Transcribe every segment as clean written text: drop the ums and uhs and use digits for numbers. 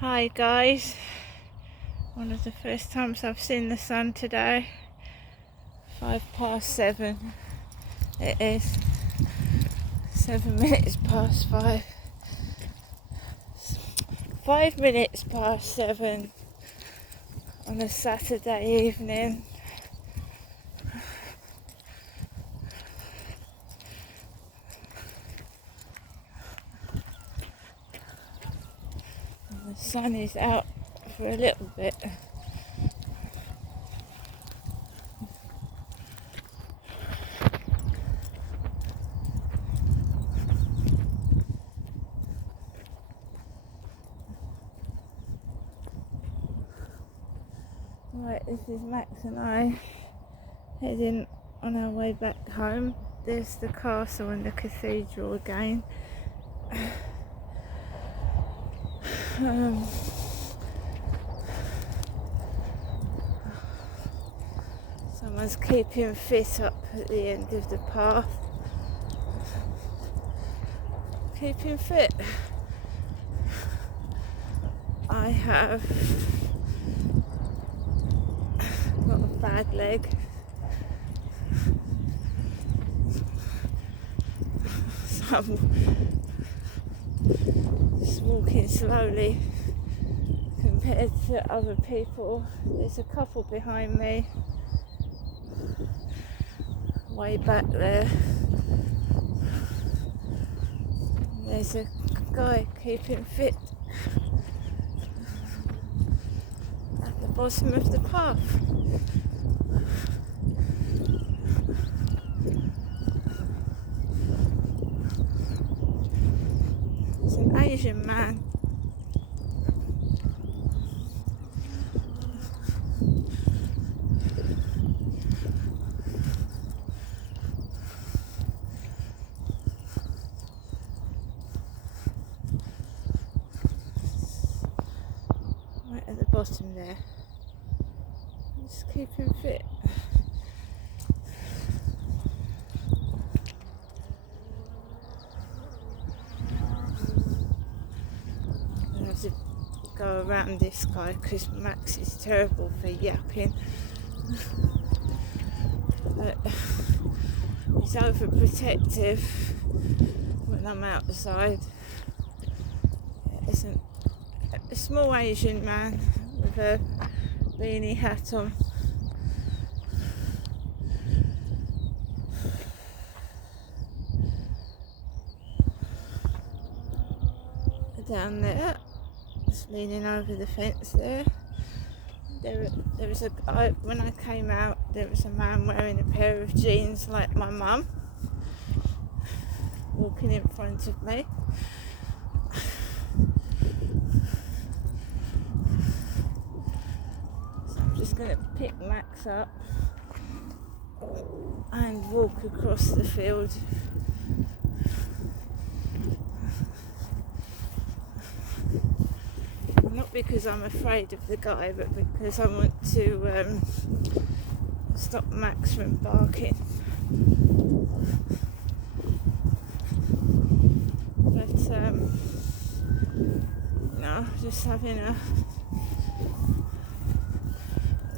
Hi guys, one of the first times I've seen the sun today. 7:05 it is. 7 minutes past 5. 5 minutes past 7 on a Saturday evening. And the sun is out for a little bit. Right, this is Max and I heading on our way back home. There's the castle and the cathedral again. Someone's keeping fit up at the end of the path. Keeping fit. I have got a bad leg. So I'm just walking slowly compared to other people. There's a couple behind me, way back there. There's a guy keeping fit at the bottom of the path. It's an Asian man. Right at the bottom there. Just keeping fit. I have to go around this guy because Max is terrible for yapping. But he's overprotective when I'm outside. It's a small Asian man with a beanie hat on. Down there, just leaning over the fence there. There was a guy, when I came out, there was a man wearing a pair of jeans like my mum, walking in front of me. So I'm just going to pick Max up and walk across the field. Not because I'm afraid of the guy, but because I want to stop Max from barking. But just having a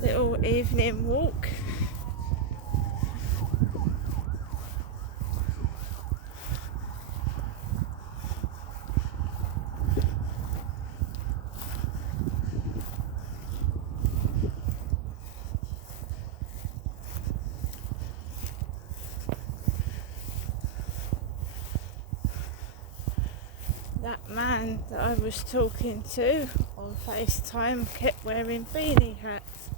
little evening walk. That man that I was talking to on FaceTime kept wearing beanie hats.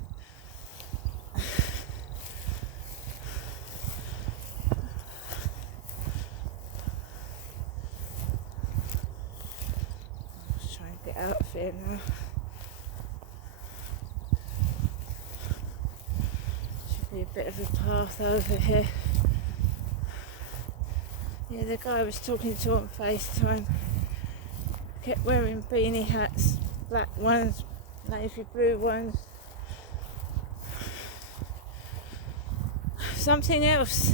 Let's try and get out of here now. Should be a bit of a path over here. Yeah, the guy I was talking to on FaceTime kept wearing beanie hats, black ones, navy blue ones. Something else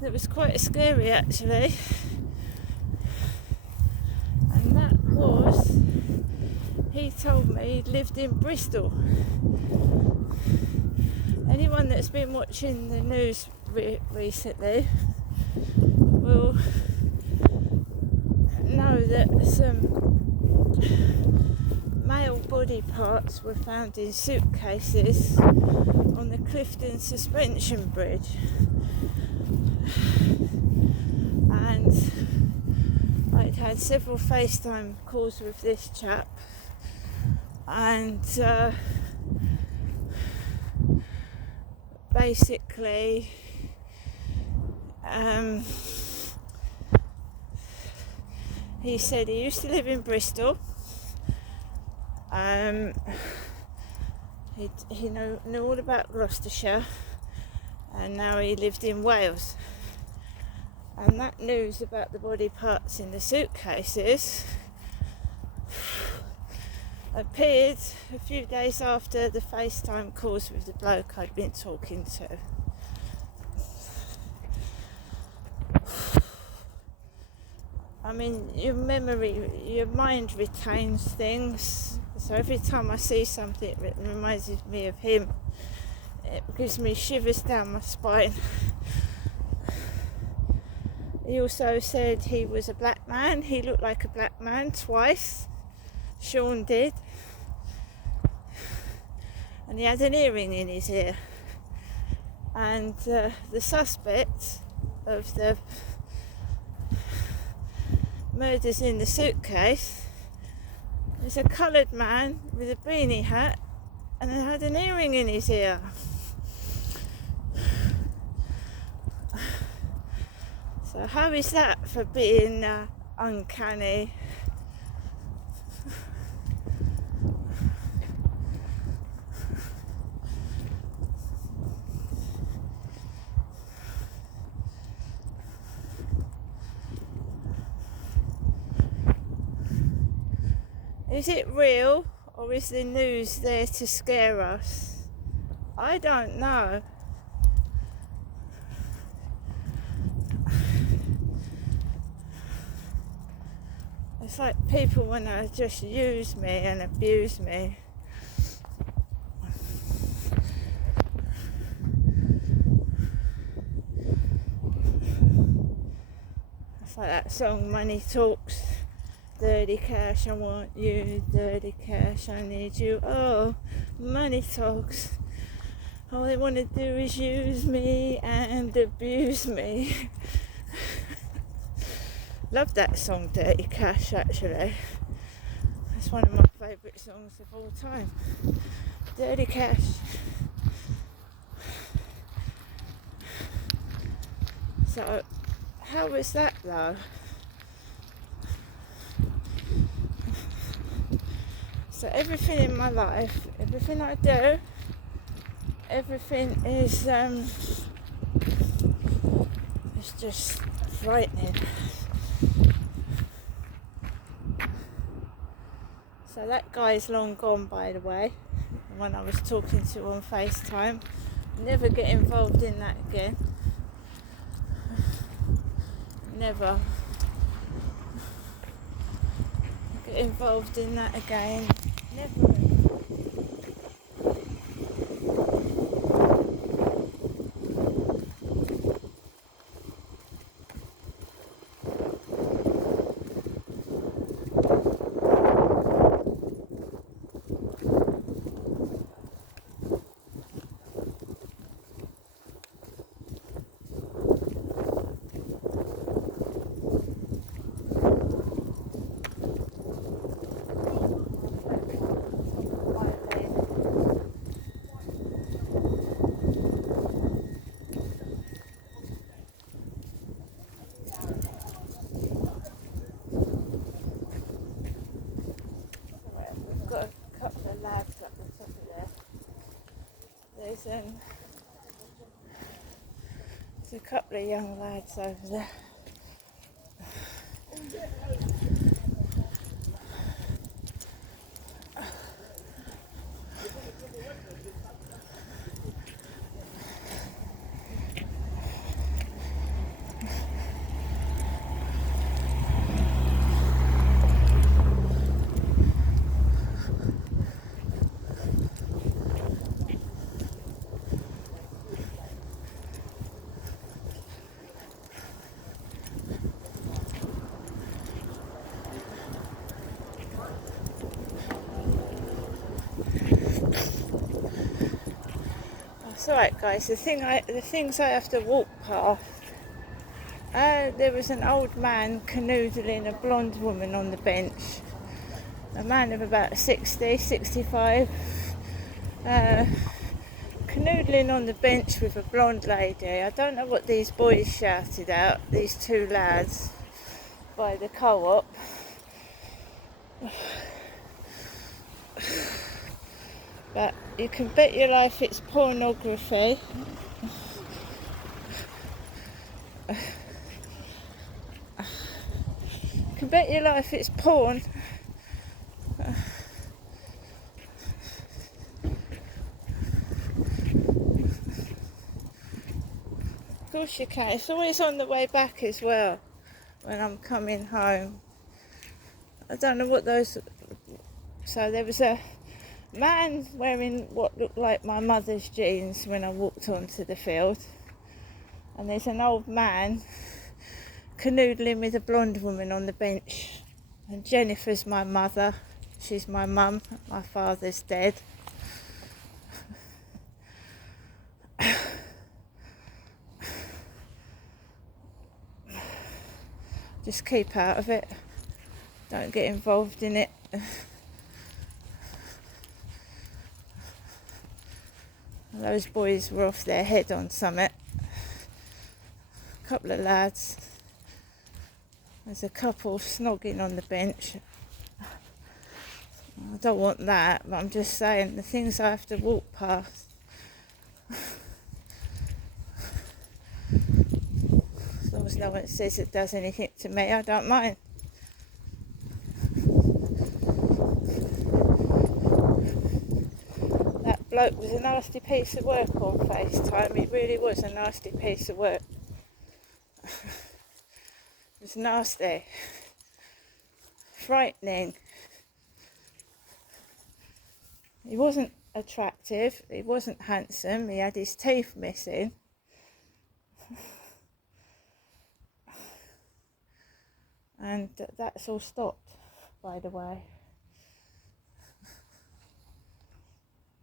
that was quite scary actually, and that was told me he lived in Bristol. Anyone that's been watching the news recently will know that some male body parts were found in suitcases on the Clifton Suspension Bridge, and I'd had several FaceTime calls with this chap, and basically he said he used to live in Bristol. He knew all about Gloucestershire, and now he lived in Wales. And that news about the body parts in the suitcases appeared a few days after the FaceTime calls with the bloke I'd been talking to. I mean, your mind retains things. So every time I see something that reminds me of him, it gives me shivers down my spine. He also said he was a black man. He looked like a black man twice. Sean did. And he had an earring in his ear. And the suspect of the murders in the suitcase is a coloured man with a beanie hat and had an earring in his ear. So how is that for being uncanny? Is it real, or is the news there to scare us? I don't know. It's like people want to just use me and abuse me. It's like that song, Money Talks. Dirty cash, I want you. Dirty cash, I need you. Oh, money talks. All they want to do is use me and abuse me. Love that song, Dirty Cash, actually. That's one of my favourite songs of all time. Dirty Cash. So, how was that though? So everything in my life, everything I do, everything is just frightening. So that guy's long gone, by the way, the one I was talking to on FaceTime. Never get involved in that again. Never get involved in that again. Never. There's a couple of young lads over there. It's alright, guys. The things I have to walk past. There was an old man canoodling a blonde woman on the bench. A man of about 60, 65, canoodling on the bench with a blonde lady. I don't know what these boys shouted out, these two lads, by the co-op. But you can bet your life it's pornography. You can bet your life it's porn. Of course you can. It's always on the way back as well when I'm coming home. I don't know what those... So there was a man wearing what looked like my mother's jeans when I walked onto the field. And there's an old man canoodling with a blonde woman on the bench. And Jennifer's my mother. She's my mum. My father's dead. Just keep out of it. Don't get involved in it. Those boys were off their head on summit. A couple of lads. There's a couple snogging on the bench. I don't want that, but I'm just saying the things I have to walk past. As long as no one says it does anything to me, I don't mind. That bloke was a nasty piece of work on FaceTime. He really was a nasty piece of work. It was nasty. Frightening. He wasn't attractive, he wasn't handsome, he had his teeth missing. And that's all stopped, by the way.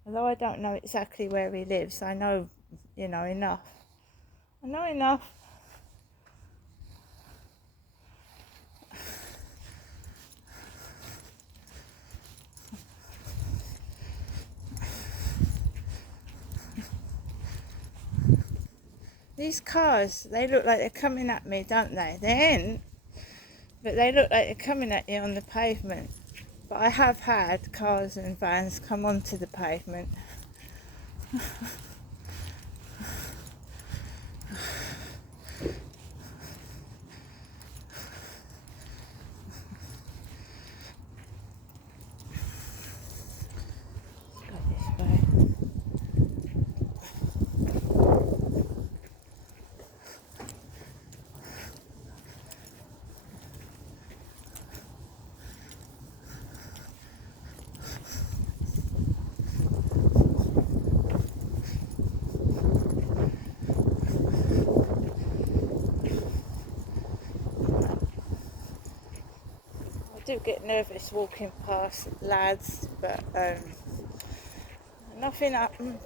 Although I don't know exactly where he lives, I know, enough. I know enough. These cars, they look like they're coming at me, don't they? They ain't, but they look like they're coming at you on the pavement. But I have had cars and vans come onto the pavement. Let's go this way. I do get nervous walking past lads, but nothing happened.